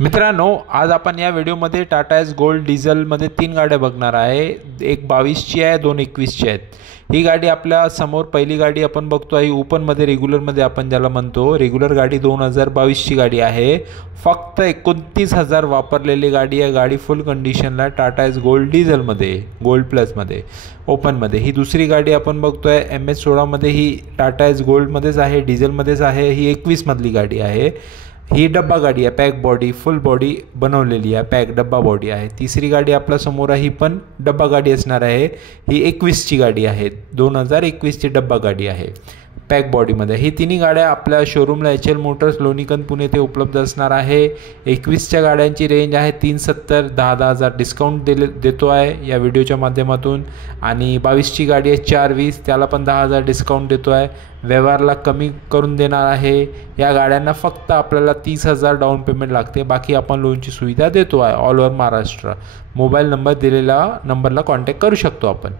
मित्रांनो, आज आपण या व्हिडिओमध्ये टाटा एस गोल्ड डिझेलमध्ये 3 गाड्या बघणार आहे। एक 22ची आहे, 2 21ची आहेत। ही गाडी आपल्या समोर पहिली गाडी आपण बघतो आहे ओपनमध्ये रेग्युलरमध्ये आपण ज्याला म्हणतो। रेग्युलर गाडी 2022ची गाडी आहे। फक्त 29,000 वापरलेली गाडी आहे। गाडी फुल कंडिशनला टाटा एस गोल्ड डिझेलमध्ये, गोल्ड प्लसमध्ये, ओपनमध्ये। ही दुसरी गाडी आपण बघतोय MS16 मध्ये, ही टाटा एस गोल्डमध्येच आहे, डिझेलमध्येच आहे। ही 21 मधली गाडी आहे। ही डब्बा गाडी आहे, पॅक बॉडी, फुल बॉडी बनवलेली आहे, पॅक डब्बा बॉडी आहे। तिसरी गाडी आपल्या समोर आहे, ही पण डब्बा गाडी असणार आहे। ही 21ची गाडी आहे, 2021ची डब्बा गाडी आहे, पॅक बॉडीमध्ये। ही तिन्ही गाड्या आपल्या शोरूमला HL मोटर्स लोणीकंद पुणे ते उपलब्ध असणार आहे। 21च्या गाड्यांची रेंज आहे 370, 10,000 डिस्काउंट देतो आहे या व्हिडिओच्या माध्यमातून। आणि 22ची गाडी आहे 420, त्याला पण 10,000 डिस्काउंट देतो आहे, व्यवहारला कमी करून देणार आहे। या गाड्यांना फक्त आपल्याला 30,000 डाऊन पेमेंट लागते, बाकी आपण लोनची सुविधा देतो आहे all over Maharashtra. Mobile number दिलेला नंबरला कॉन्टॅक्ट करू शकतो आपण।